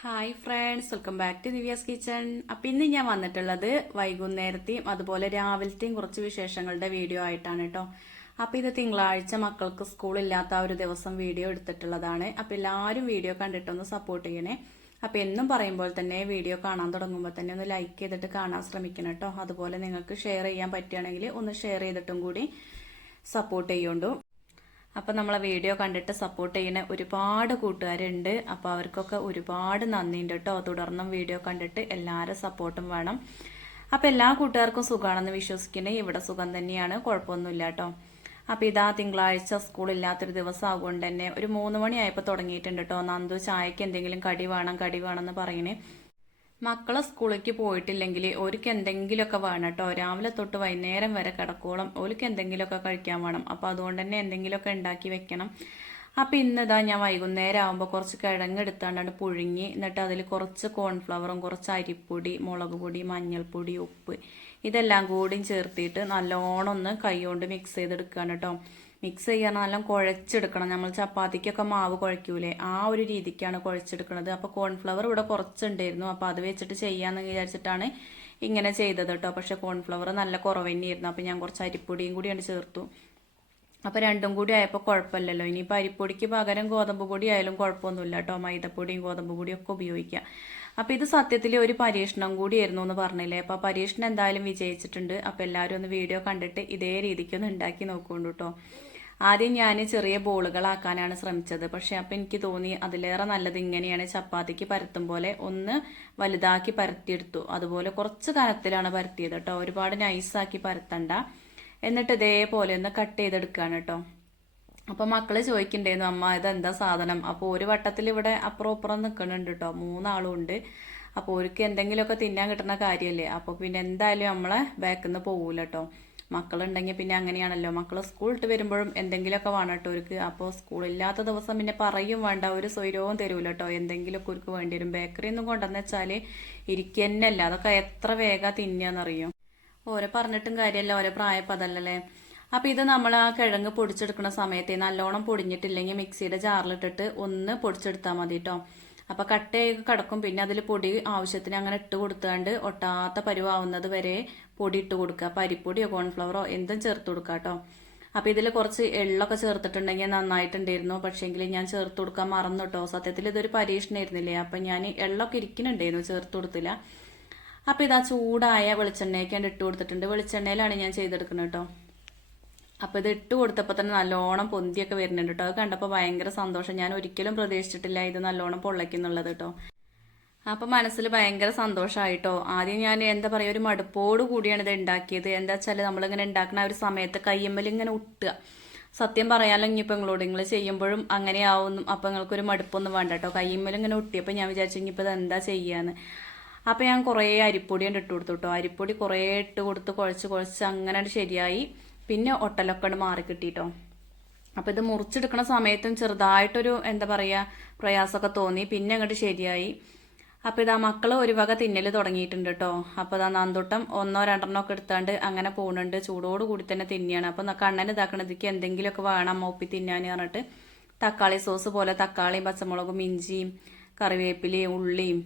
Hi friends, welcome back to Divya's kitchen. അപ്പം ഇന്ന് ഞാൻ വന്നിട്ടുള്ളത് വൈകുന്നേരത്തെയും അതുപോലെ രാവിലത്തെയും കുറച്ച് വിശേഷങ്ങളുടെ വീഡിയോ ആയിട്ടാണ് കേട്ടോ. അപ്പം ഇത് തിങ്കളാഴ്ച മക്കൾക്ക് സ്കൂളില്ലാത്ത ഒരു ദിവസം വീഡിയോ എടുത്തിട്ടുള്ളതാണ്. അപ്പം എല്ലാവരും വീഡിയോ കണ്ടിട്ടൊന്ന് സപ്പോർട്ട് ചെയ്യണേ. അപ്പം എന്നും പറയുമ്പോൾ തന്നെ വീഡിയോ കാണാൻ തുടങ്ങുമ്പോൾ തന്നെ ഒന്ന് ലൈക്ക് ചെയ്തിട്ട് കാണാൻ ശ്രമിക്കണം കേട്ടോ. അതുപോലെ നിങ്ങൾക്ക് ഷെയർ ചെയ്യാൻ പറ്റുകയാണെങ്കിൽ ഒന്ന് ഷെയർ ചെയ്തിട്ടും കൂടി സപ്പോർട്ട് ചെയ്യുന്നുണ്ടു. അപ്പം നമ്മളെ വീഡിയോ കണ്ടിട്ട് സപ്പോർട്ട് ചെയ്യുന്ന ഒരുപാട് കൂട്ടുകാരുണ്ട്. അപ്പോൾ അവർക്കൊക്കെ ഒരുപാട് നന്ദിയുണ്ട് കേട്ടോ. തുടർന്നും വീഡിയോ കണ്ടിട്ട് എല്ലാവരും സപ്പോർട്ടും വേണം. അപ്പോൾ എല്ലാ കൂട്ടുകാർക്കും സുഖമാണെന്ന് വിശ്വസിക്കണേ. ഇവിടെ സുഖം തന്നെയാണ്, കുഴപ്പമൊന്നുമില്ല കേട്ടോ. അപ്പോൾ ഇതാ തിങ്കളാഴ്ച സ്കൂളില്ലാത്തൊരു ദിവസം ആകുകൊണ്ട് തന്നെ ഒരു 3 മണിയായപ്പോൾ തുടങ്ങിയിട്ടുണ്ട് കേട്ടോ. നന്ദു ചായക്ക് എന്തെങ്കിലും കടി വേണം എന്ന് പറയണേ. മക്കളെ സ്കൂളിലേക്ക് പോയിട്ടില്ലെങ്കിൽ ഓർക്ക് എന്തെങ്കിലുമൊക്കെ വേണം കേട്ടോ. രാവിലെ തൊട്ട് വൈകുന്നേരം വരെ കിടക്കോളം ഓർക്ക് എന്തെങ്കിലുമൊക്കെ കഴിക്കാൻ വേണം. അപ്പോൾ അതുകൊണ്ട് തന്നെ എന്തെങ്കിലുമൊക്കെ ഉണ്ടാക്കി വെക്കണം. അപ്പോൾ ഇന്നിതാ ഞാൻ വൈകുന്നേരം ആകുമ്പോൾ കുറച്ച് കിഴങ്ങ് എടുത്താണ്ടാണ് പുഴുങ്ങി, എന്നിട്ട് അതിൽ കുറച്ച് കോൺഫ്ലവറും കുറച്ച് അരിപ്പൊടി, മുളക് പൊടി, മഞ്ഞൾപ്പൊടി, ഉപ്പ് ഇതെല്ലാം കൂടിയും ചേർത്തിട്ട് നല്ലോണം ഒന്ന് കൈ കൊണ്ട് മിക്സ് ചെയ്തെടുക്കുകയാണ് കേട്ടോ. മിക്സ് ചെയ്യാൻ നല്ല കുഴച്ചെടുക്കണം. നമ്മൾ ചപ്പാത്തിക്കൊക്കെ മാവ് കുഴയ്ക്കൂലേ, ആ ഒരു രീതിക്കാണ് കുഴച്ചെടുക്കുന്നത്. അപ്പോൾ കോൺഫ്ലവർ ഇവിടെ കുറച്ചുണ്ടായിരുന്നു. അപ്പോൾ അത് വെച്ചിട്ട് ചെയ്യാമെന്ന് വിചാരിച്ചിട്ടാണ് ഇങ്ങനെ ചെയ്തത് കേട്ടോ. പക്ഷെ കോൺഫ്ലവർ നല്ല കുറവ് തന്നെയായിരുന്നു. അപ്പോൾ ഞാൻ കുറച്ച് അരിപ്പൊടിയും കൂടിയാണ് ചേർത്തു. അപ്പോൾ രണ്ടും കൂടി ആയപ്പോൾ കുഴപ്പമില്ലല്ലോ. ഇനിയിപ്പോൾ അരിപ്പൊടിക്ക് പകരം ഗോതമ്പ് പൊടി ആയാലും കുഴപ്പമൊന്നുമില്ല കേട്ടോ. മൈദപ്പൊടിയും ഗോതമ്പ് പൊടിയും ഒക്കെ ഉപയോഗിക്കാം. അപ്പോൾ ഇത് സത്യത്തിൽ ഒരു പരീക്ഷണം കൂടിയായിരുന്നു എന്ന് പറഞ്ഞില്ലേ. അപ്പോൾ പരീക്ഷണം എന്തായാലും വിജയിച്ചിട്ടുണ്ട്. അപ്പോൾ എല്ലാവരും ഒന്ന് വീഡിയോ കണ്ടിട്ട് ഇതേ രീതിക്കൊന്ന് ഉണ്ടാക്കി നോക്കുന്നുണ്ട് കേട്ടോ. ആദ്യം ഞാൻ ചെറിയ ബോളുകളാക്കാനാണ് ശ്രമിച്ചത്. പക്ഷെ അപ്പം എനിക്ക് തോന്നി അതിലേറെ നല്ലത് ഇങ്ങനെയാണ്. ചപ്പാത്തിക്ക് പരത്തും പോലെ ഒന്ന് വലുതാക്കി പരത്തിയെടുത്തു. അതുപോലെ കുറച്ച് കനത്തിലാണ് പരത്തിയത് കേട്ടോ. ഒരുപാട് നൈസാക്കി പരത്തണ്ട. എന്നിട്ട് ഇതേപോലെ ഒന്ന് കട്ട് ചെയ്തെടുക്കുകയാണ് കേട്ടോ. അപ്പോൾ മക്കള് ചോദിക്കണ്ടായിരുന്നു, അമ്മ ഇതെന്താ സാധനം. അപ്പോൾ ഒരു വട്ടത്തിൽ ഇവിടെ അപ്പുറം ഇപ്പുറം നിൽക്കുന്നുണ്ട് കേട്ടോ. 3 ആളും ഉണ്ട്. അപ്പോൾ അവർക്ക് എന്തെങ്കിലുമൊക്കെ തിന്നാൻ കിട്ടുന്ന കാര്യമല്ലേ. അപ്പോൾ പിന്നെ എന്തായാലും നമ്മളെ ബാക്കിൽ നിന്ന് പോകൂല കേട്ടോ. മക്കളുണ്ടെങ്കിൽ പിന്നെ അങ്ങനെയാണല്ലോ. മക്കൾ സ്കൂളിട്ട് വരുമ്പോഴും എന്തെങ്കിലുമൊക്കെ വേണം കേട്ടോ അവർക്ക്. അപ്പോൾ സ്കൂളില്ലാത്ത ദിവസം പിന്നെ പറയും വേണ്ട, ഒരു സ്വൈരവും തരൂല കേട്ടോ. എന്തെങ്കിലുമൊക്കെ അവർക്ക് വേണ്ടി വരും. ബേക്കറി ഒന്നും കൊണ്ടുവന്ന് വെച്ചാൽ ഇരിക്കുന്നല്ല. അതൊക്കെ എത്ര വേഗം തിന്നാന്നറിയും. ഓരോ പറഞ്ഞിട്ടും കാര്യമല്ല, ഓരോ പ്രായപ്പം അതല്ലേ. അപ്പോൾ ഇത് നമ്മൾ ആ കിഴങ്ങ് പൊടിച്ചെടുക്കുന്ന സമയത്ത് നല്ലോണം പൊടിഞ്ഞിട്ടില്ലെങ്കിൽ മിക്സിയുടെ ജാറിലിട്ടിട്ട് ഒന്ന് പൊടിച്ചെടുത്താൽ മതി കേട്ടോ. അപ്പോൾ കട്ടയൊക്കെ കിടക്കും. പിന്നെ അതിൽ പൊടി ആവശ്യത്തിന് അങ്ങനെ ഇട്ട് കൊടുത്താണ്ട് ഒട്ടാത്ത പരുവാവുന്നത് വരെ പൊടി ഇട്ട് കൊടുക്കുക. അപ്പോൾ അരിപ്പൊടിയോ കോൺഫ്ലവറോ എന്തും ചേർത്ത് കൊടുക്കുക കേട്ടോ. അപ്പോൾ ഇതിൽ കുറച്ച് എള്ളൊക്കെ ചേർത്തിട്ടുണ്ടെങ്കിൽ നന്നായിട്ടുണ്ടായിരുന്നു. പക്ഷേങ്കിൽ ഞാൻ ചേർത്ത് കൊടുക്കാൻ മറന്നു കേട്ടോ. സത്യത്തിൽ ഇതൊരു പരീക്ഷണമായിരുന്നില്ലേ. അപ്പം ഞാൻ എള്ളൊക്കെ ഇരിക്കുന്നുണ്ടായിരുന്നു, ചേർത്ത് കൊടുത്തില്ല. അപ്പോൾ ഇതാ ചൂടായ വെളിച്ചെണ്ണയൊക്കെയാണ് ഇട്ട് കൊടുത്തിട്ടുണ്ട്. വെളിച്ചെണ്ണയിലാണ് ഞാൻ ചെയ്തെടുക്കുന്നത് കേട്ടോ. അപ്പോൾ ഇത് ഇട്ട് കൊടുത്തപ്പോൾ തന്നെ നല്ലോണം പൊന്തിയൊക്കെ വരുന്നുണ്ട് കേട്ടോ. അത് കണ്ടപ്പോൾ ഭയങ്കര സന്തോഷം. ഞാൻ ഒരിക്കലും പ്രതീക്ഷിച്ചിട്ടില്ല ഇത് നല്ലോണം പൊള്ളയ്ക്കുന്നുള്ളത് കേട്ടോ. അപ്പം മനസ്സിൽ ഭയങ്കര സന്തോഷമായിട്ടോ. ആദ്യം ഞാൻ എന്താ പറയുക, ഒരു മടുപ്പോട് കൂടിയാണ് ഇത് ഉണ്ടാക്കിയത്. എന്താ വെച്ചാൽ നമ്മളിങ്ങനെ ഉണ്ടാക്കുന്ന ഒരു സമയത്ത് കയ്യമ്മൽ ഇങ്ങനെ ഒട്ടുക. സത്യം പറയാലോ, ഇനിയിപ്പോൾ നിങ്ങൾ ചെയ്യുമ്പോഴും അങ്ങനെ ആവുന്നു. അപ്പം നിങ്ങൾക്കൊരു മടുപ്പൊന്നും വേണ്ട കേട്ടോ. കയ്യമ്മൽ ഇങ്ങനെ ഒട്ടിയപ്പോൾ ഞാൻ വിചാരിച്ചു ഇനിയിപ്പോൾ ഇത് എന്താ ചെയ്യാന്ന്. അപ്പം ഞാൻ കുറേ അരിപ്പൊടി കൊണ്ട് ഇട്ട് കൊടുത്തു കേട്ടോ. അരിപ്പൊടി കുറേ ഇട്ട് കൊടുത്ത് കുഴച്ച് അങ്ങനെ ശരിയായി. പിന്നെ ഒട്ടലൊക്കെ മാറി കിട്ടിട്ടോ. അപ്പോൾ ഇത് മുറിച്ചെടുക്കുന്ന സമയത്തും ചെറുതായിട്ടൊരു എന്താ പറയുക പ്രയാസമൊക്കെ തോന്നി. പിന്നെ അങ്ങോട്ട് ശരിയായി. അപ്പോൾ ഇതാ മക്കൾ ഒരു വക തിന്നൽ തുടങ്ങിയിട്ടുണ്ട് കേട്ടോ. അപ്പോൾ ഇതാ നന്ദൂട്ടം 1 2 ഒക്കെ എടുത്താണ്ട് അങ്ങനെ പോകുന്നുണ്ട്. ചൂടോട് കൂടി തന്നെ തിന്നിയാണ്. അപ്പോൾ കണ്ണന് ഇതാക്കണതിക്ക് എന്തെങ്കിലുമൊക്കെ വേണം ഒപ്പി തിന്നാൻ പറഞ്ഞിട്ട് തക്കാളി സോസ് പോലെ തക്കാളിയും പച്ചമുളകും ഇഞ്ചിയും കറിവേപ്പിലയും ഉള്ളിയും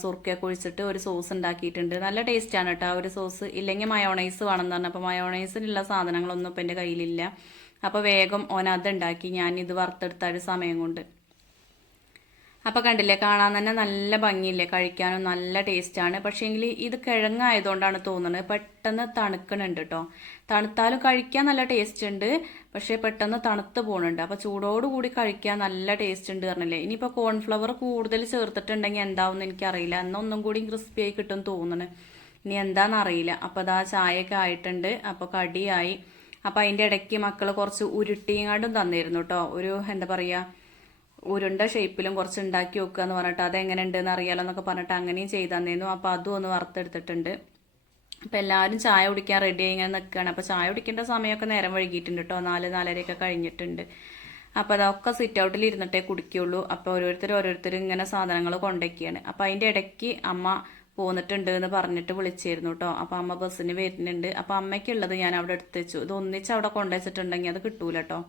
സുർക്കയൊക്കെ ഒഴിച്ചിട്ട് ഒരു സോസ് ഉണ്ടാക്കിയിട്ടുണ്ട്. നല്ല ടേസ്റ്റാണ് കേട്ടോ ആ ഒരു സോസ്. ഇല്ലെങ്കിൽ മയോണൈസ് വേണമെന്ന് പറഞ്ഞു. അപ്പോൾ മയോണൈസിനുള്ള സാധനങ്ങളൊന്നും ഇപ്പം എൻ്റെ കയ്യിലില്ല. അപ്പോൾ വേഗം ഓനത് ഉണ്ടാക്കി. ഞാനിത് വറുത്തെടുത്ത ഒരു സമയം കൊണ്ട്. അപ്പോൾ കണ്ടില്ലേ, കാണാൻ തന്നെ നല്ല ഭംഗിയില്ലേ, കഴിക്കാനും നല്ല ടേസ്റ്റാണ്. പക്ഷേങ്കിൽ ഇത് കിഴങ്ങായതുകൊണ്ടാണ് തോന്നുന്നത് പെട്ടെന്ന് തണുക്കണുണ്ട് കേട്ടോ. തണുത്താലും കഴിക്കാൻ നല്ല ടേസ്റ്റ് ഉണ്ട്. പക്ഷേ പെട്ടെന്ന് തണുത്ത് പോകുന്നുണ്ട്. അപ്പോൾ ചൂടോടുകൂടി കഴിക്കാൻ നല്ല ടേസ്റ്റ് ഉണ്ട് പറഞ്ഞില്ലേ. ഇനിയിപ്പോൾ കോൺഫ്ലവർ കൂടുതൽ ചേർത്തിട്ടുണ്ടെങ്കിൽ എന്താവുമെന്ന് എനിക്കറിയില്ല. എന്നൊന്നും കൂടി ക്രിസ്പി ആയി കിട്ടും തോന്നുന്നു. ഇനി എന്താണെന്നറിയില്ല. അപ്പോൾ അതാ ചായയൊക്കെ ആയിട്ടുണ്ട്. അപ്പോൾ കടിയായി. അപ്പോൾ അതിൻ്റെ ഇടയ്ക്ക് മക്കൾ കുറച്ച് ഉരുട്ടിയും തന്നിരുന്നു കേട്ടോ. ഒരു എന്താ പറയുക, ഉരുണ്ട ഷേപ്പിലും കുറച്ച് ഉണ്ടാക്കി വെക്കുക എന്ന് പറഞ്ഞിട്ട് അതെങ്ങനെ ഉണ്ടെന്ന് അറിയാലോ എന്നൊക്കെ പറഞ്ഞിട്ട് അങ്ങനെയും ചെയ്തു തന്നിരുന്നു. അപ്പോൾ അതും ഒന്ന് വറുത്തെടുത്തിട്ടുണ്ട്. അപ്പോൾ എല്ലാവരും ചായ കുടിക്കാൻ റെഡി ആയി ഇങ്ങനെ നിൽക്കുകയാണ്. അപ്പോൾ ചായ കുടിക്കേണ്ട സമയമൊക്കെ നേരം വൈകിയിട്ടുണ്ട് കേട്ടോ. 4 4:30 കഴിഞ്ഞിട്ടുണ്ട്. അപ്പോൾ അതൊക്കെ സിറ്റ് ഔട്ടിൽ ഇരുന്നിട്ടേ കുടിക്കുകയുള്ളൂ. അപ്പോൾ ഓരോരുത്തർ ഇങ്ങനെ സാധനങ്ങൾ കൊണ്ടുവയ്ക്കുകയാണ്. അപ്പോൾ അതിൻ്റെ ഇടയ്ക്ക് അമ്മ പോന്നിട്ടുണ്ട് എന്ന് പറഞ്ഞിട്ട് വിളിച്ചിരുന്നു കേട്ടോ. അപ്പോൾ അമ്മ ബസ്സിന് വരുന്നുണ്ട്. അപ്പോൾ അമ്മയ്ക്കുള്ളത് ഞാൻ അവിടെ എടുത്ത് വെച്ചു. ഇത് ഒന്നിച്ച് അവിടെ കൊണ്ടുവച്ചിട്ടുണ്ടെങ്കിൽ അത് കിട്ടൂല കേട്ടോ.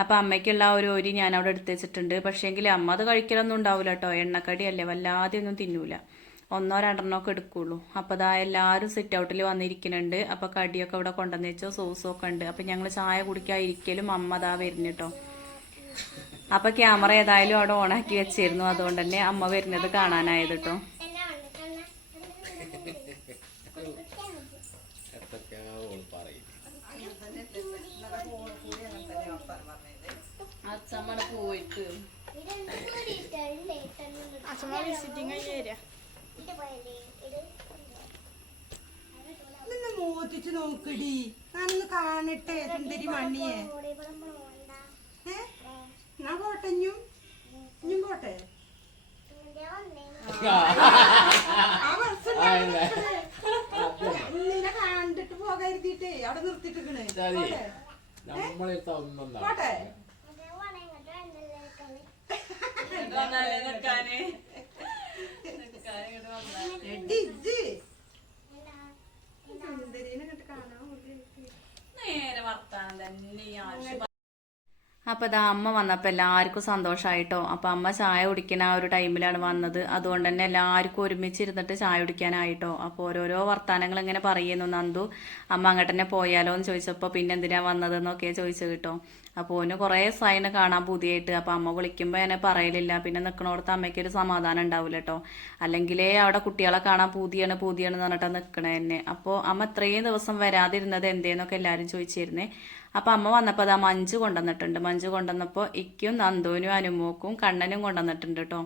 അപ്പം അമ്മയ്ക്കുള്ള ഒരു ഒരി ഞാൻ അവിടെ എടുത്ത് വെച്ചിട്ടുണ്ട്. പക്ഷേങ്കിൽ അമ്മ അത് കഴിക്കലൊന്നും ഉണ്ടാവില്ല കേട്ടോ. എണ്ണക്കടിയല്ലേ, വല്ലാതെ ഒന്നും തിന്നൂല. ഒന്നോ രണ്ടെണ്ണോ ഒക്കെ എടുക്കുള്ളൂ. അപ്പോൾ അതാ എല്ലാവരും സിറ്റ് ഔട്ടിൽ വന്നിരിക്കുന്നുണ്ട്. അപ്പോൾ കടിയൊക്കെ ഇവിടെ കൊണ്ടുവന്ന് വെച്ചോ, സോസും ഒക്കെ ഉണ്ട്. അപ്പം ഞങ്ങൾ ചായ കുടിക്കാതിരിക്കലും അമ്മ അതാ വരുന്നു കേട്ടോ. അപ്പോൾ ക്യാമറ ഏതായാലും അവിടെ ഓണാക്കി വെച്ചിരുന്നു. അതുകൊണ്ട് തന്നെ അമ്മ വരുന്നത് കാണാനായത് കേട്ടോ. അച്ഛമ്മ പോയിട്ട് മോത്തിച്ച് നോക്കടി, ഞാനൊന്ന് കാണട്ടെ സുന്ദരി മണ്ണിയെ. ഞാൻ പോട്ടെ, ഇഞ്ഞും പോട്ടെ. നിന്നെ കണ്ടിട്ട് പോകാതിരുത്തിട്ടേ അവിടെ നിർത്തിട്ടിക്കണേ. പോട്ടെ നേരെ വർത്താനം തന്നെ. അപ്പോൾ ഇതാ അമ്മ വന്നപ്പോൾ എല്ലാവർക്കും സന്തോഷമായിട്ടോ. അപ്പോൾ അമ്മ ചായ കുടിക്കുന്ന ആ ഒരു ടൈമിലാണ് വന്നത്. അതുകൊണ്ട് തന്നെ എല്ലാവർക്കും ഒരുമിച്ചിരുന്നിട്ട് ചായ കുടിക്കാനായിട്ടോ. അപ്പോൾ ഓരോരോ വർത്താനങ്ങൾ ഇങ്ങനെ പറയുന്നു. നന്ദു അമ്മ അങ്ങോട്ട് തന്നെ പോയാലോ എന്ന് ചോദിച്ചപ്പോൾ പിന്നെ എന്തിനാ വന്നതെന്നൊക്കെ ചോദിച്ചു കേട്ടോ. അപ്പോൾ ഓന് കുറേ സൈന് കാണാൻ പുതിയായിട്ട്. അപ്പോൾ അമ്മ വിളിക്കുമ്പോൾ എന്നെ പറയലില്ല. പിന്നെ നിൽക്കണോടത്ത് അമ്മയ്ക്കൊരു സമാധാനം ഉണ്ടാവില്ല കേട്ടോ. അല്ലെങ്കിലേ അവിടെ കുട്ടികളെ കാണാൻ പൂതിയാണ് എന്ന് പറഞ്ഞിട്ടാണ് നിൽക്കണേ തന്നെ. അപ്പോൾ അമ്മ ഇത്രയും ദിവസം വരാതിരുന്നത് എന്തേന്നൊക്കെ എല്ലാവരും ചോദിച്ചിരുന്നേ. അപ്പം അമ്മ വന്നപ്പോൾ അതാ മഞ്ച് കൊണ്ടുവന്നിട്ടുണ്ട്. മഞ്ച് കൊണ്ടുവന്നപ്പോൾ ഇക്കും നന്ദുവിനും അനുമോക്കും കണ്ണനും കൊണ്ടുവന്നിട്ടുണ്ട് കേട്ടോ.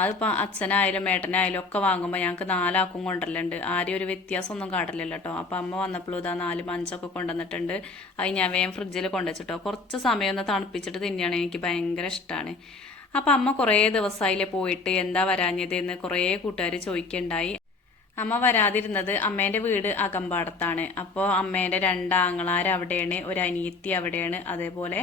അതിപ്പോൾ അച്ഛനായാലും ഏട്ടനായാലും ഒക്കെ വാങ്ങുമ്പോൾ ഞങ്ങൾക്ക് 4 ആൾക്കും കൊണ്ടുവരലുണ്ട്. ആരും ഒരു വ്യത്യാസമൊന്നും കാട്ടില്ലല്ലോ കേട്ടോ. അപ്പം അമ്മ വന്നപ്പോഴും ഇതാ 4 മഞ്ചൊക്കെ കൊണ്ടുവന്നിട്ടുണ്ട്. അത് ഞാൻ വേഗം ഫ്രിഡ്ജിൽ കൊണ്ടുവച്ചിട്ടോ. കുറച്ച് സമയം ഒന്ന് തണുപ്പിച്ചിട്ട് തിന്നെയാണ് എനിക്ക് ഭയങ്കര ഇഷ്ടമാണ്. അപ്പം അമ്മ കുറേ ദിവസമായില്ലേ പോയിട്ട്, എന്താ വരാഞ്ഞത് എന്ന് കുറേ കൂട്ടുകാർ ചോദിക്കുകയുണ്ടായി. അമ്മ വരാതിരുന്നത് അമ്മേൻ്റെ വീട് അകമ്പാടത്താണ്. അപ്പോൾ അമ്മേൻ്റെ 2 ആങ്ങളാർ അവിടെയാണ്, ഒരു അനിയത്തി അവിടെയാണ്, അതേപോലെ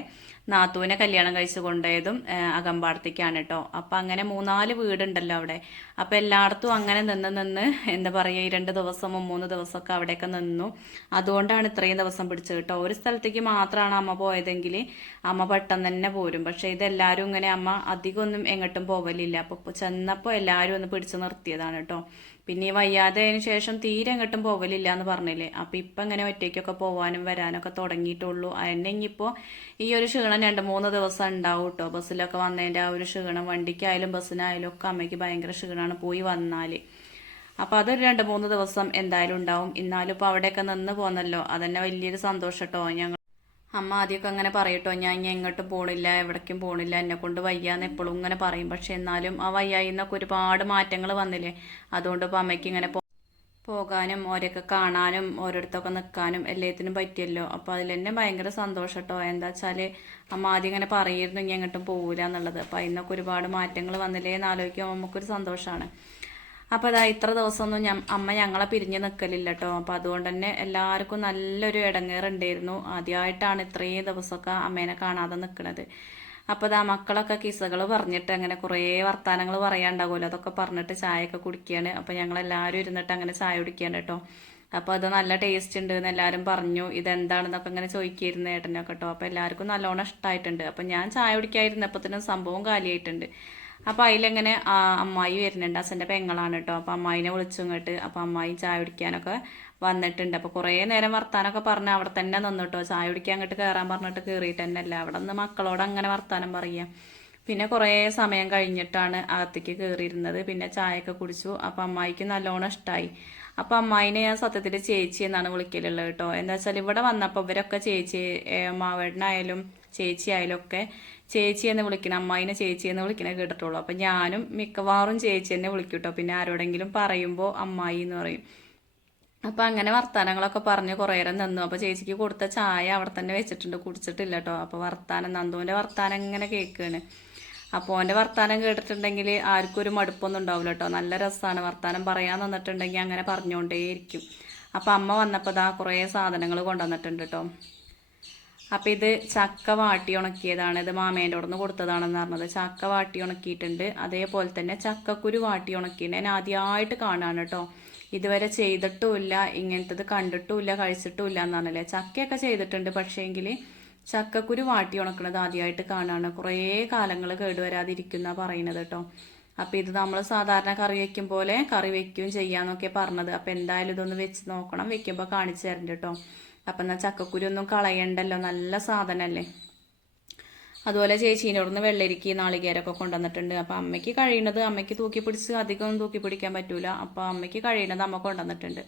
നാത്തൂനെ കല്യാണം കഴിച്ചു കൊണ്ടുപോയതും അകമ്പാടത്തേക്കാണ് കേട്ടോ. അപ്പം അങ്ങനെ 3-4 വീടുണ്ടല്ലോ അവിടെ. അപ്പം എല്ലായിടത്തും അങ്ങനെ നിന്ന് എന്താ പറയുക, 2 ദിവസമോ 3 ദിവസമൊക്കെ അവിടെയൊക്കെ നിന്നു. അതുകൊണ്ടാണ് ഇത്രയും ദിവസം പിടിച്ചത് കേട്ടോ. ഒരു സ്ഥലത്തേക്ക് മാത്രമാണ് അമ്മ പോയതെങ്കിൽ അമ്മ പെട്ടെന്ന് തന്നെ പോരും. പക്ഷേ ഇതെല്ലാവരും ഇങ്ങനെ അമ്മ അധികമൊന്നും എങ്ങോട്ടും പോകലില്ല. അപ്പോൾ ചെന്നപ്പോൾ എല്ലാവരും ഒന്ന് പിടിച്ചു നിർത്തിയതാണ് കേട്ടോ. പിന്നെ ഈ വയ്യാതെ അതിന് ശേഷം തീരെ എങ്ങോട്ടും പോകലില്ല എന്ന് പറഞ്ഞില്ലേ. അപ്പം ഇപ്പം ഇങ്ങനെ ഒറ്റയ്ക്കൊക്കെ പോകാനും വരാനൊക്കെ തുടങ്ങിയിട്ടുള്ളൂ. അതിനെ ഇനിയിപ്പോൾ ഈ ഒരു ക്ഷീണം 2-3 ദിവസം ഉണ്ടാവും കേട്ടോ. ബസ്സിലൊക്കെ വന്നതിൻ്റെ ആ ഒരു ക്ഷീണം, വണ്ടിക്കായാലും ബസ്സിനായാലും ഒക്കെ അമ്മയ്ക്ക് ഭയങ്കര ക്ഷീണമാണ് പോയി വന്നാൽ. അപ്പോൾ അതൊരു 2-3 ദിവസം എന്തായാലും ഉണ്ടാവും. എന്നാലും ഇപ്പോൾ അവിടെയൊക്കെ നിന്ന് പോന്നല്ലോ, അതന്നെ വലിയൊരു സന്തോഷം കേട്ടോ. അമ്മ ആദ്യമൊക്കെ അങ്ങനെ പറയട്ടോ, ഞാൻ ഇനി എങ്ങോട്ടും പോണില്ല, എവിടേക്കും പോണില്ല, എന്നെ കൊണ്ട് വയ്യാന്ന് എപ്പോഴും ഇങ്ങനെ പറയും. പക്ഷെ എന്നാലും ആ വയ്യായിന്നൊക്കെ ഒരുപാട് മാറ്റങ്ങൾ വന്നില്ലേ. അതുകൊണ്ട് ഇപ്പോൾ അമ്മയ്ക്ക് ഇങ്ങനെ പോകാനും ഓരോക്കെ കാണാനും ഓരോരുത്തൊക്കെ നിൽക്കാനും എല്ലാത്തിനും പറ്റിയല്ലോ. അപ്പോൾ അതിൽ തന്നെ ഭയങ്കര സന്തോഷം കേട്ടോ. എന്താ വെച്ചാൽ അമ്മ ആദ്യം ഇങ്ങനെ പറയായിരുന്നു ഇനി എങ്ങോട്ടും പോകില്ല എന്നുള്ളത്. അപ്പോൾ അതിനൊക്കെ ഒരുപാട് മാറ്റങ്ങൾ വന്നില്ലേ എന്ന് ആലോചിക്കുമ്പോൾ നമുക്കൊരു സന്തോഷമാണ്. അപ്പോൾ അതാ ഇത്ര ദിവസമൊന്നും അമ്മ ഞങ്ങളെ പിരിഞ്ഞ് നിൽക്കലില്ല കേട്ടോ. അപ്പോൾ അതുകൊണ്ട് തന്നെ എല്ലാവർക്കും നല്ലൊരു ഇടങ്ങേറുണ്ടായിരുന്നു. ആദ്യമായിട്ടാണ് ഇത്രയും ദിവസമൊക്കെ അമ്മേനെ കാണാതെ നിൽക്കുന്നത്. അപ്പോൾ അതാ മക്കളൊക്കെ കിസ്സകൾ പറഞ്ഞിട്ട് അങ്ങനെ കുറേ വർത്തമാനങ്ങൾ പറയാനുണ്ടാകുമല്ലോ, അതൊക്കെ പറഞ്ഞിട്ട് ചായയൊക്കെ കുടിക്കുകയാണ്. അപ്പോൾ ഞങ്ങളെല്ലാവരും ഇരുന്നിട്ട് അങ്ങനെ ചായ കുടിക്കുകയാണ് കേട്ടോ. അപ്പോൾ അത് നല്ല ടേസ്റ്റ് ഉണ്ട് എന്ന് എല്ലാവരും പറഞ്ഞു. ഇതെന്താണെന്നൊക്കെ ഇങ്ങനെ ചോദിക്കായിരുന്നു ഏട്ടനൊക്കെ കേട്ടോ. അപ്പോൾ എല്ലാവർക്കും നല്ലോണം ഇഷ്ടമായിട്ടുണ്ട്. അപ്പോൾ ഞാൻ ചായ കുടിക്കാതിരുന്നപ്പോഴത്തേനും സംഭവം കാലിയായിട്ടുണ്ട്. അപ്പോൾ അതിലെങ്ങനെ അമ്മായി വരുന്നുണ്ട്, അച്ഛൻ്റെ പെങ്ങളാണ് കേട്ടോ. അപ്പോൾ അമ്മായിനെ വിളിച്ചു ഇങ്ങോട്ട്. അപ്പോൾ അമ്മായി ചായ കുടിക്കാനൊക്കെ വന്നിട്ടുണ്ട്. അപ്പോൾ കുറേ നേരം വർത്താനമൊക്കെ പറഞ്ഞ് അവിടെ തന്നെ നിന്നിട്ടോ. ചായ കുടിക്കാൻ അങ്ങോട്ട് കയറാൻ പറഞ്ഞിട്ട് കയറിയിട്ട് തന്നെ അല്ല, അവിടെ നിന്ന് മക്കളോട് അങ്ങനെ വർത്താനം പറയുക. പിന്നെ കുറേ സമയം കഴിഞ്ഞിട്ടാണ് അകത്തേക്ക് കയറിയിരുന്നത്. പിന്നെ ചായയൊക്കെ കുടിച്ചു. അപ്പോൾ അമ്മായിക്ക് നല്ലോണം ഇഷ്ടമായി. അപ്പോൾ അമ്മായിനെ ഞാൻ സത്യത്തിൽ ചേച്ചി എന്നാണ് വിളിക്കലുള്ളത് കേട്ടോ. എന്താ വെച്ചാൽ ഇവിടെ വന്നപ്പോൾ ഇവരൊക്കെ ചേച്ചി, മാവേട്ടനായാലും ചേച്ചി ആയാലും ഒക്കെ ചേച്ചി എന്ന് വിളിക്കണം, അമ്മായിനെ ചേച്ചി എന്ന് വിളിക്കണേ കേട്ടിട്ടുള്ളൂ. അപ്പം ഞാനും മിക്കവാറും ചേച്ചി തന്നെ വിളിക്കും കേട്ടോ. പിന്നെ ആരോടെങ്കിലും പറയുമ്പോൾ അമ്മായി എന്ന് പറയും. അപ്പം അങ്ങനെ വർത്താനങ്ങളൊക്കെ പറഞ്ഞ് കുറേ നേരം നിന്നു. അപ്പോൾ ചേച്ചിക്ക് കൊടുത്ത ചായ അവിടെ തന്നെ വെച്ചിട്ടുണ്ട്, കുടിച്ചിട്ടില്ല കേട്ടോ. അപ്പോൾ വർത്താനം, നന്ദുവിൻ്റെ വർത്താനം ഇങ്ങനെ കേൾക്കുകയാണ്. അപ്പോൾ ഓൻ്റെ വർത്താനം കേട്ടിട്ടുണ്ടെങ്കിൽ ആർക്കും ഒരു മടുപ്പൊന്നും ഉണ്ടാവില്ല കേട്ടോ. നല്ല രസമാണ് വർത്താനം പറയാൻ തന്നിട്ടുണ്ടെങ്കിൽ അങ്ങനെ പറഞ്ഞുകൊണ്ടേയിരിക്കും. അപ്പോൾ അമ്മ വന്നപ്പോൾ ഇതാ കുറേ സാധനങ്ങൾ കൊണ്ടുവന്നിട്ടുണ്ട് കേട്ടോ. അപ്പം ഇത് ചക്ക വാട്ടി ഉണക്കിയതാണ്. ഇത് മാമേൻ്റെ അവിടെ നിന്ന് കൊടുത്തതാണെന്ന് പറഞ്ഞത്. ചക്ക വാട്ടി ഉണക്കിയിട്ടുണ്ട്. അതേപോലെ തന്നെ ചക്കക്കുരു വാട്ടി ഉണക്കിയിട്ടുണ്ട്. ഞാൻ ആദ്യമായിട്ട് കാണാണ് കേട്ടോ. ഇതുവരെ ചെയ്തിട്ടുമില്ല, ഇങ്ങനത്തത് കണ്ടിട്ടുമില്ല, കഴിച്ചിട്ടുമില്ല എന്ന് പറഞ്ഞില്ലേ. ചക്കയൊക്കെ ചെയ്തിട്ടുണ്ട്, പക്ഷേങ്കിൽ ചക്കക്കുരു വാട്ടി ഉണക്കണത് ആദ്യമായിട്ട് കാണാണ്. കുറേ കാലങ്ങൾ കേടുവരാതിരിക്കുന്ന പറയുന്നത് കേട്ടോ. അപ്പം ഇത് നമ്മൾ സാധാരണ കറി വയ്ക്കും പോലെ കറി വെക്കുകയും ചെയ്യാന്നൊക്കെ പറഞ്ഞത്. അപ്പം എന്തായാലും ഇതൊന്ന് വെച്ച് നോക്കണം, വെക്കുമ്പോൾ കാണിച്ചു തരണ്ട കേട്ടോ. അപ്പം എന്നാൽ ചക്കക്കുരു ഒന്നും കളയണ്ടല്ലോ, നല്ല സാധനമല്ലേ. അതുപോലെ ചേച്ചീനോടൊന്ന് വെള്ളരിക്ക് നാളികേരമൊക്കെ കൊണ്ടുവന്നിട്ടുണ്ട്. അപ്പം അമ്മയ്ക്ക് കഴിയുന്നത്, അമ്മയ്ക്ക് തൂക്കി പിടിച്ച് അധികമൊന്നും തൂക്കി പിടിക്കാൻ പറ്റൂല, അപ്പം അമ്മയ്ക്ക് കഴിയുന്നത് അമ്മ കൊണ്ടുവന്നിട്ടുണ്ട്.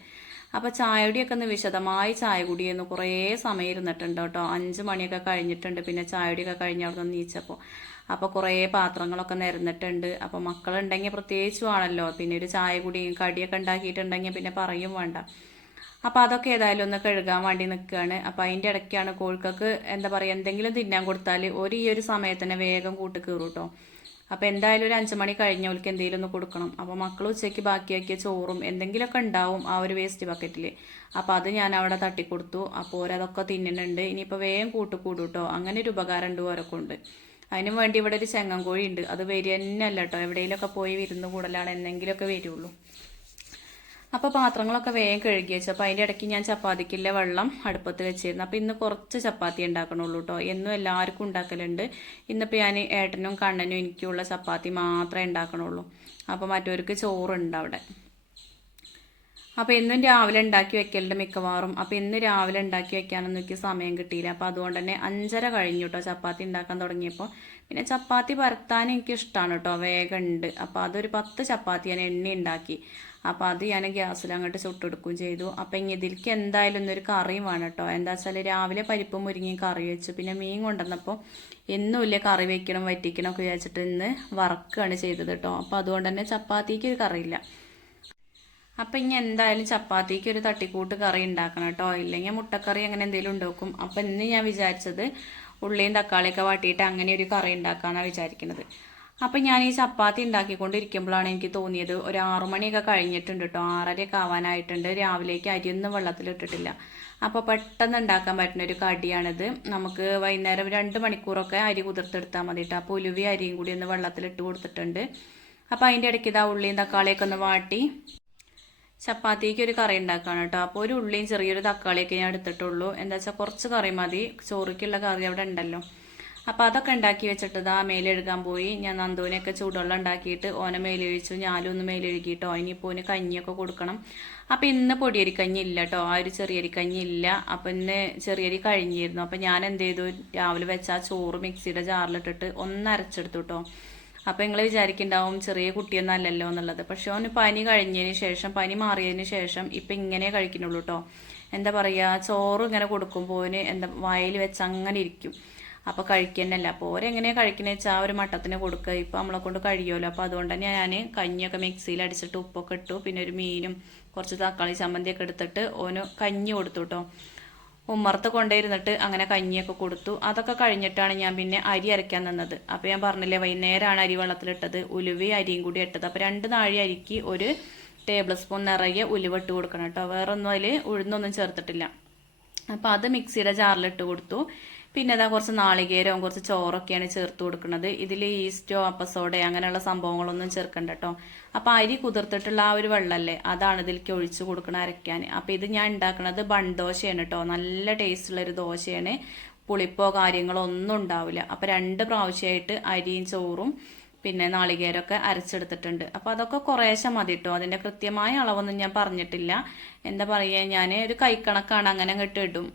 അപ്പം ചായയുടെയൊക്കെ ഒന്ന് വിശദമായി ചായ കുടിയെന്ന് കുറേ സമയം ഇരുന്നിട്ടുണ്ട് കേട്ടോ. 5 മണിയൊക്കെ കഴിഞ്ഞിട്ടുണ്ട്. പിന്നെ ചായയുടെയൊക്കെ കഴിഞ്ഞ് അവിടെ നിന്ന് നീച്ചപ്പോൾ അപ്പോൾ കുറേ പാത്രങ്ങളൊക്കെ നിരന്നിട്ടുണ്ട്. അപ്പോൾ മക്കളുണ്ടെങ്കിൽ പ്രത്യേകിച്ചും ആണല്ലോ, പിന്നെ ഒരു ചായ കുടിയും കടിയൊക്കെ ഉണ്ടാക്കിയിട്ടുണ്ടെങ്കിൽ പിന്നെ പറയും വേണ്ട. അപ്പോൾ അതൊക്കെ ഏതായാലും ഒന്ന് കഴുകാൻ വേണ്ടി നിൽക്കുകയാണ്. അപ്പോൾ അതിൻ്റെ ഇടയ്ക്കാണ് കോഴിക്കൾക്ക് എന്താ പറയുക, എന്തെങ്കിലും തിന്നാൻ കൊടുത്താൽ ഈ ഒരു സമയത്ത് തന്നെ വേഗം കൂട്ട് കയറും കേട്ടോ. അപ്പോൾ എന്തായാലും ഒരു 5 മണി കഴിഞ്ഞവർക്ക് എന്തെങ്കിലും ഒന്ന് കൊടുക്കണം. അപ്പോൾ മക്കൾ ഉച്ചയ്ക്ക് ബാക്കിയാക്കിയ ചോറും എന്തെങ്കിലുമൊക്കെ ഉണ്ടാവും ആ ഒരു വേസ്റ്റ് ബക്കറ്റിൽ. അപ്പോൾ അത് ഞാൻ അവിടെ തട്ടിക്കൊടുത്തു. അപ്പോൾ ഓരതൊക്കെ തിന്നുന്നുണ്ട്. ഇനിയിപ്പോൾ വേഗം കൂട്ടും കേട്ടോ. അങ്ങനെ ഒരു ഉപകാരം ഉണ്ട് ഓരൊക്കെ ഉണ്ട്. അതിനും വേണ്ടി ഇവിടെ ഒരു ചെങ്ങൻ കോഴി ഉണ്ട്. അത് വരിക തന്നെ അല്ല കേട്ടോ, എവിടെയെങ്കിലുമൊക്കെ പോയി വിരുന്ന് കൂടലാണ്, എന്തെങ്കിലുമൊക്കെ വരുള്ളൂ. അപ്പോൾ പാത്രങ്ങളൊക്കെ വേഗം കഴുകി വെച്ചു. അപ്പോൾ അതിൻ്റെ ഇടയ്ക്ക് ഞാൻ ചപ്പാത്തിക്കുള്ള വെള്ളം അടുപ്പത്ത് വെച്ചിരുന്നു. അപ്പോൾ ഇന്ന് കുറച്ച് ചപ്പാത്തി ഉണ്ടാക്കണുള്ളൂ കേട്ടോ. എന്നും എല്ലാവർക്കും ഉണ്ടാക്കലുണ്ട്. ഇന്നിപ്പോൾ ഞാൻ ഏട്ടനും കണ്ണനും എനിക്കുള്ള ചപ്പാത്തി മാത്രമേ ഉണ്ടാക്കണുള്ളൂ. അപ്പോൾ മറ്റവർക്ക് ചോറുണ്ട് അവിടെ. അപ്പോൾ എന്നും രാവിലെ ഉണ്ടാക്കി വെക്കലുണ്ട് മിക്കവാറും. അപ്പോൾ ഇന്ന് രാവിലെ ഉണ്ടാക്കി വെക്കാനൊന്നും എനിക്ക് സമയം കിട്ടിയില്ല. അപ്പോൾ അതുകൊണ്ട് തന്നെ 5:30 കഴിഞ്ഞു കേട്ടോ ചപ്പാത്തി ഉണ്ടാക്കാൻ തുടങ്ങിയപ്പോൾ. പിന്നെ ചപ്പാത്തി പരത്താൻ എനിക്ക് ഇഷ്ടമാണ് കേട്ടോ, വേഗം ഉണ്ട്. അപ്പോൾ അതൊരു 10 ചപ്പാത്തി ഞാൻ എണ്ണ ഉണ്ടാക്കി. അപ്പോൾ അത് ഞാൻ ഗ്യാസിൽ അങ്ങോട്ട് ചുട്ടെടുക്കുകയും ചെയ്തു. അപ്പോൾ ഇനി ഇതിലേക്ക് എന്തായാലും ഒന്നൊരു കറിയും വേണം കേട്ടോ. എന്താ വെച്ചാൽ രാവിലെ പരിപ്പും മുരിങ്ങയും കറി വെച്ചു. പിന്നെ മീൻ കൊണ്ടുവന്നപ്പോൾ എന്നും ഇല്ല കറി വെക്കണം വറ്റിക്കണം ഒക്കെ വിചാരിച്ചിട്ട് ഇന്ന് വറക്കുകയാണ് ചെയ്തത് കേട്ടോ. അപ്പോൾ അതുകൊണ്ട് തന്നെ ചപ്പാത്തിക്ക് ഒരു കറിയില്ല. അപ്പം ഇനി എന്തായാലും ചപ്പാത്തിക്ക് ഒരു തട്ടിക്കൂട്ട് കറി ഉണ്ടാക്കണം കേട്ടോ, ഇല്ലെങ്കിൽ മുട്ടക്കറി അങ്ങനെ എന്തെങ്കിലും ഉണ്ടാക്കും. അപ്പം ഇന്ന് ഞാൻ വിചാരിച്ചത് ഉള്ളിയും തക്കാളിയൊക്കെ വാട്ടിയിട്ട് അങ്ങനെ ഒരു കറി ഉണ്ടാക്കാനാണ് വിചാരിക്കുന്നത്. അപ്പം ഞാൻ ഈ ചപ്പാത്തി ഉണ്ടാക്കിക്കൊണ്ടിരിക്കുമ്പോഴാണ് എനിക്ക് തോന്നിയത് ഒരു 6 മണിയൊക്കെ കഴിഞ്ഞിട്ടുണ്ട് കേട്ടോ, 6:30 ആവാനായിട്ടുണ്ട്. രാവിലേക്ക് അരിയൊന്നും വെള്ളത്തിലിട്ടിട്ടില്ല. അപ്പോൾ പെട്ടെന്ന് ഉണ്ടാക്കാൻ പറ്റുന്ന ഒരു കടിയാണിത്. നമുക്ക് വൈകുന്നേരം 2 മണിക്കൂറൊക്കെ അരി കുതിർത്തെടുത്താൽ മതി കേട്ടോ. അപ്പോൾ ഉലുവി അരിയും കൂടി ഒന്ന് വെള്ളത്തിലിട്ട് കൊടുത്തിട്ടുണ്ട്. അപ്പോൾ അതിൻ്റെ ഇടയ്ക്ക് ഇതാ ഉള്ളിയും തക്കാളിയൊക്കെ ഒന്ന് വാട്ടി ചപ്പാത്തിക്ക് ഒരു കറി ഉണ്ടാക്കുകയാണ് കേട്ടോ. അപ്പോൾ ഒരു ഉള്ളിയും ചെറിയൊരു തക്കാളിയൊക്കെ ഞാൻ എടുത്തിട്ടുള്ളൂ. എന്താ വെച്ചാൽ കുറച്ച് കറി മതി, ചോറിക്കുള്ള കറി അവിടെ ഉണ്ടല്ലോ. അപ്പോൾ അതൊക്കെ ഉണ്ടാക്കി വെച്ചിട്ട് ഇതാ മേലെഴുകാൻ പോയി. ഞാൻ നന്ദുവിനെയൊക്കെ ചൂടുവെള്ളം ഉണ്ടാക്കിയിട്ട് ഓനെ മേലെഴിച്ചു, ഞാനും ഒന്ന് മേലെഴുകിയിട്ടോ. ഇനിയിപ്പോൾ ഓന് കഞ്ഞിയൊക്കെ കൊടുക്കണം. അപ്പോൾ ഇന്ന് പൊടിയരിക്കഞ്ഞി ഇല്ല കേട്ടോ, ആ ഒരു ചെറിയരിക്കഞ്ഞി ഇല്ല. അപ്പോൾ ഇന്ന് ചെറിയരി കഴിഞ്ഞിരുന്നു. അപ്പോൾ ഞാൻ എന്ത് ചെയ്തു, രാവിലെ വെച്ച ആ ചോറ് മിക്സിയുടെ ജാറിലിട്ടിട്ട് ഒന്ന് അരച്ചെടുത്തു കേട്ടോ. അപ്പോൾ നിങ്ങൾ വിചാരിക്കുന്നുണ്ടാവും ചെറിയ കുട്ടിയൊന്നും അല്ലല്ലോ എന്നുള്ളത്. പക്ഷെ ഓന് പനി കഴിഞ്ഞതിന് ശേഷം, പനി മാറിയതിന് ശേഷം ഇപ്പം ഇങ്ങനെ കഴിക്കുന്നുള്ളൂ കേട്ടോ. എന്താ പറയുക, ചോറ് ഇങ്ങനെ കൊടുക്കുമ്പോൾ ഓന് എന്താ വായിൽ വെച്ച് അങ്ങനെ ഇരിക്കും. അപ്പോൾ കഴിക്കുന്നല്ല. അപ്പോൾ ഓരെങ്ങനെ കഴിക്കണ വെച്ചാൽ ആ ഒരു മട്ടത്തിന് കൊടുക്കുക. ഇപ്പോൾ നമ്മളെ കൊണ്ട് കഴിയുമല്ലോ. അപ്പോൾ അതുകൊണ്ട് തന്നെ ഞാൻ കഞ്ഞിയൊക്കെ മിക്സിയിൽ അടിച്ചിട്ട് ഉപ്പൊക്കെ ഇട്ടു. പിന്നെ ഒരു മീനും കുറച്ച് തക്കാളി ചമ്മന്തിയൊക്കെ എടുത്തിട്ട് ഓന് കഞ്ഞി കൊടുത്തു കേട്ടോ. ഉമ്മർത്ത് കൊണ്ടുവരുന്നിട്ട് അങ്ങനെ കഞ്ഞിയൊക്കെ കൊടുത്തു. അതൊക്കെ കഴിഞ്ഞിട്ടാണ് ഞാൻ പിന്നെ അരി അരയ്ക്കാൻ നിന്നത്. അപ്പോൾ ഞാൻ പറഞ്ഞില്ലേ വൈകുന്നേരമാണ് അരി വെള്ളത്തിലിട്ടത്, ഉലുവയും അരിയും കൂടി ഇട്ടത്. അപ്പോൾ 2 നാഴി അരിക്ക് 1 ടേബിൾ സ്പൂൺ നിറയെ ഉലുവ ഇട്ട് കൊടുക്കണം കേട്ടോ. വേറെ ഒന്നും അതിൽ ഉഴുന്നൊന്നും ചേർത്തിട്ടില്ല. അപ്പോൾ അത് മിക്സിയുടെ ജാറിലിട്ട് കൊടുത്തു. പിന്നെ അതാ കുറച്ച് നാളികേരവും കുറച്ച് ചോറൊക്കെയാണ് ചേർത്ത് കൊടുക്കുന്നത്. ഇതിൽ ഈസ്റ്റോ അപ്പസോഡയോ അങ്ങനെയുള്ള സംഭവങ്ങളൊന്നും ചേർക്കണ്ട കേട്ടോ. അപ്പോൾ അരി കുതിർത്തിട്ടുള്ള ആ ഒരു വെള്ളമല്ലേ, അതാണ് ഇതിലേക്ക് ഒഴിച്ച് കൊടുക്കണം അരയ്ക്കാൻ. അപ്പോൾ ഇത് ഞാൻ ഉണ്ടാക്കുന്നത് ബൺദോശയാണ് കേട്ടോ. നല്ല ടേസ്റ്റുള്ളൊരു ദോശയാണ്, പുളിപ്പോ കാര്യങ്ങളോ ഒന്നും ഉണ്ടാവില്ല. അപ്പോൾ 2 പ്രാവശ്യമായിട്ട് അരിയും ചോറും പിന്നെ നാളികേരമൊക്കെ അരച്ചെടുത്തിട്ടുണ്ട്. അപ്പോൾ അതൊക്കെ കുറേശ്ശെ മതി കേട്ടോ. അതിൻ്റെ കൃത്യമായ അളവൊന്നും ഞാൻ പറഞ്ഞിട്ടില്ല. എന്താ പറയുക, ഞാൻ ഒരു കൈക്കണക്കാണ് അങ്ങനെ അങ്ങോട്ട് ഇടും.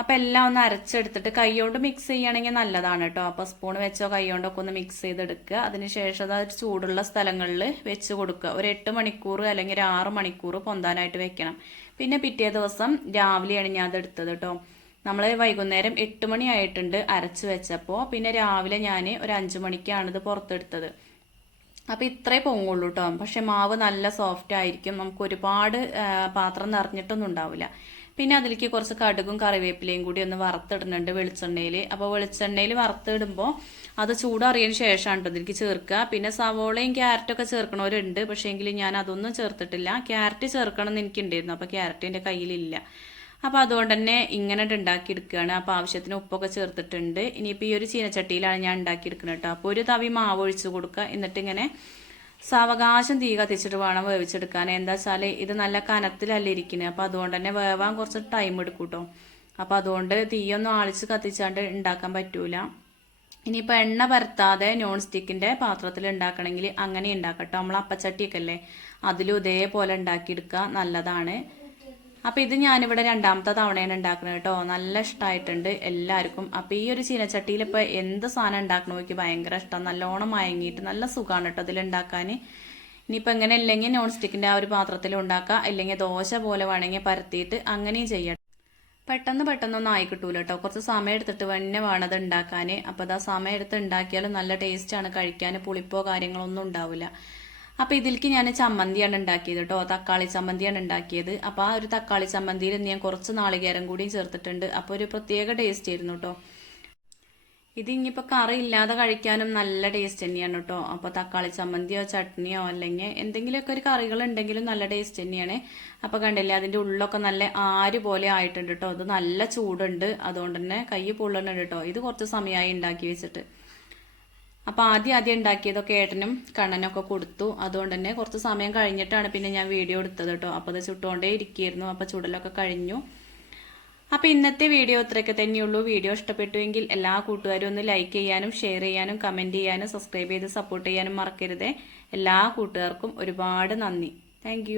അപ്പം എല്ലാം ഒന്ന് അരച്ചെടുത്തിട്ട് കൈകൊണ്ട് മിക്സ് ചെയ്യുകയാണെങ്കിൽ നല്ലതാണ് കേട്ടോ. അപ്പോൾ സ്പൂൺ വെച്ചോ കൈകൊണ്ടൊക്കെ ഒന്ന് മിക്സ് ചെയ്തെടുക്കുക. അതിനുശേഷം അത് ചൂടുള്ള സ്ഥലങ്ങളിൽ വെച്ച് കൊടുക്കുക. ഒരു 8 മണിക്കൂർ അല്ലെങ്കിൽ 6 മണിക്കൂർ പൊന്താനായിട്ട് വെക്കണം. പിന്നെ പിറ്റേ ദിവസം രാവിലെയാണ് ഞാൻ അതെടുത്തത് കേട്ടോ. നമ്മൾ വൈകുന്നേരം 8 മണി ആയിട്ടുണ്ട് അരച്ച് വെച്ചപ്പോൾ. പിന്നെ രാവിലെ ഞാൻ ഒരു 5 മണിക്കാണ് ഇത് പുറത്തെടുത്തത്. അപ്പോൾ ഇത്രേ പൊങ്ങുള്ളൂ കേട്ടോ. പക്ഷെ മാവ് നല്ല സോഫ്റ്റ് ആയിരിക്കും. നമുക്ക് ഒരുപാട് പാത്രം നിറഞ്ഞിട്ടൊന്നും ഉണ്ടാവില്ല. പിന്നെ അതിലേക്ക് കുറച്ച് കടുകും കറിവേപ്പിലയും കൂടി ഒന്ന് വറുത്തിടുന്നുണ്ട് വെളിച്ചെണ്ണയിൽ. അപ്പോൾ വെളിച്ചെണ്ണയിൽ വറുത്തിടുമ്പോൾ അത് ചൂടറിയതിന് ശേഷമാണ് കേട്ടോ ഇതിലേക്ക് ചേർക്കുക. പിന്നെ സവോളയും ക്യാരറ്റൊക്കെ ചേർക്കണവരുണ്ട്, പക്ഷേ എങ്കിൽ ഞാൻ അതൊന്നും ചേർത്തിട്ടില്ല. ക്യാരറ്റ് ചേർക്കണം എന്ന് എനിക്കുണ്ടായിരുന്നു, അപ്പോൾ ക്യാരറ്റ് എൻ്റെ കയ്യിലില്ല. അപ്പോൾ അതുകൊണ്ട് തന്നെ ഇങ്ങനെ ഉണ്ടാക്കിയെടുക്കുകയാണ്. അപ്പോൾ ആവശ്യത്തിന് ഉപ്പൊക്കെ ചേർത്തിട്ടുണ്ട്. ഇനിയിപ്പോൾ ഈ ഒരു ചീനച്ചട്ടിയിലാണ് ഞാൻ ഉണ്ടാക്കിയെടുക്കുന്നത് കേട്ടോ. അപ്പോൾ ഒരു തവി മാവ് ഒഴിച്ച് കൊടുക്കുക. എന്നിട്ട് ഇങ്ങനെ സാവകാശം തീ കത്തിച്ചിട്ട് വേണം വേവിച്ചെടുക്കാൻ. എന്താ വെച്ചാൽ ഇത് നല്ല കനത്തിലല്ല ഇരിക്കുന്നത്. അപ്പോൾ അതുകൊണ്ട് തന്നെ വേവാൻ കുറച്ച് ടൈം എടുക്കും കേട്ടോ. അപ്പോൾ അതുകൊണ്ട് തീയൊന്നും ആളിച്ച് കത്തിച്ചാണ്ട് ഉണ്ടാക്കാൻ പറ്റൂല. ഇനിയിപ്പോൾ എണ്ണ പരത്താതെ നോൺ സ്റ്റിക്കിൻ്റെ പാത്രത്തിൽ ഉണ്ടാക്കണമെങ്കിൽ അങ്ങനെ ഉണ്ടാക്കട്ടോ. നമ്മൾ അപ്പച്ചട്ടിയൊക്കെ അല്ലേ, അതിലും ഇതേപോലെ ഉണ്ടാക്കിയെടുക്കുക, നല്ലതാണ്. അപ്പോൾ ഇത് ഞാനിവിടെ രണ്ടാമത്തെ തവണയാണ് ഉണ്ടാക്കുന്നത് കേട്ടോ. നല്ല ഇഷ്ടമായിട്ടുണ്ട് എല്ലാവർക്കും. അപ്പോൾ ഈ ഒരു ചീനച്ചട്ടിയിൽ ഇപ്പോൾ എന്ത് സാധനം ഉണ്ടാക്കണോ എനിക്ക് ഭയങ്കര ഇഷ്ടം. നല്ലോണം മയങ്ങിയിട്ട് നല്ല സുഖമാണ് കേട്ടോ ഇതിലുണ്ടാക്കാൻ. ഇനിയിപ്പോൾ എങ്ങനെ ഇല്ലെങ്കിൽ നോൺ സ്റ്റിക്കിൻ്റെ ആ ഒരു പാത്രത്തിൽ ഉണ്ടാക്കുക, അല്ലെങ്കിൽ ദോശ പോലെ വേണമെങ്കിൽ പരത്തിയിട്ട് അങ്ങനെയും ചെയ്യാം. പെട്ടെന്നൊന്നും ആയി കിട്ടൂല കേട്ടോ. കുറച്ച് സമയം എടുത്തിട്ട് തന്നെ വേണത് ഉണ്ടാക്കാൻ. അപ്പോൾ അത് ആ സമയം എടുത്ത് ഉണ്ടാക്കിയാലും നല്ല ടേസ്റ്റാണ് കഴിക്കാൻ, പുളിപ്പോ കാര്യങ്ങളൊന്നും ഉണ്ടാവില്ല. അപ്പോൾ ഇതിലേക്ക് ഞാൻ ചമ്മന്തിയാണ് ഉണ്ടാക്കിയത് കേട്ടോ. തക്കാളി ചമ്മന്തിയാണ് ഉണ്ടാക്കിയത്. അപ്പോൾ ആ ഒരു തക്കാളി ചമ്മന്തിയിൽ ഞാൻ കുറച്ച് നാളികേരം കൂടിയും ചേർത്തിട്ടുണ്ട്. അപ്പോൾ ഒരു പ്രത്യേക ടേസ്റ്റ് ആയിരുന്നു കേട്ടോ. ഇത് ഇനിയിപ്പോൾ കറി ഇല്ലാതെ കഴിക്കാനും നല്ല ടേസ്റ്റ് തന്നെയാണ് കേട്ടോ. അപ്പോൾ തക്കാളി ചമ്മന്തിയോ ചട്നിയോ അല്ലെങ്കിൽ എന്തെങ്കിലുമൊക്കെ ഒരു കറികൾ ഉണ്ടെങ്കിലും നല്ല ടേസ്റ്റ് തന്നെയാണ്. അപ്പോൾ കണ്ടില്ലേ, അതിൻ്റെ ഉള്ളൊക്കെ നല്ല ആര് പോലെ ആയിട്ടുണ്ട് കേട്ടോ. ഇത് നല്ല ചൂടുണ്ട്, അതുകൊണ്ട് തന്നെ കൈ പൊള്ളുന്നുണ്ട് കേട്ടോ. ഇത് കുറച്ച് സമയമായി ഉണ്ടാക്കി വെച്ചിട്ട്. അപ്പോൾ ആദ്യം ഉണ്ടാക്കിയതൊക്കെ ഏട്ടനും കണ്ണനൊക്കെ കൊടുത്തു. അതുകൊണ്ട് തന്നെ കുറച്ച് സമയം കഴിഞ്ഞിട്ടാണ് പിന്നെ ഞാൻ വീഡിയോ എടുത്തത് കേട്ടോ. അപ്പോൾ അത് ചുട്ടുകൊണ്ടേ ഇരിക്കുകയായിരുന്നു. അപ്പോൾ ചുടലൊക്കെ കഴിഞ്ഞു. അപ്പോൾ ഇന്നത്തെ വീഡിയോ ഇത്രയൊക്കെ തന്നെയുള്ളൂ. വീഡിയോ ഇഷ്ടപ്പെട്ടുവെങ്കിൽ എല്ലാ കൂട്ടുകാരും ഒന്ന് ലൈക്ക് ചെയ്യാനും ഷെയർ ചെയ്യാനും കമൻറ്റ് ചെയ്യാനും സബ്സ്ക്രൈബ് ചെയ്ത് സപ്പോർട്ട് ചെയ്യാനും മറക്കരുതേ. എല്ലാ കൂട്ടുകാർക്കും ഒരുപാട് നന്ദി. താങ്ക്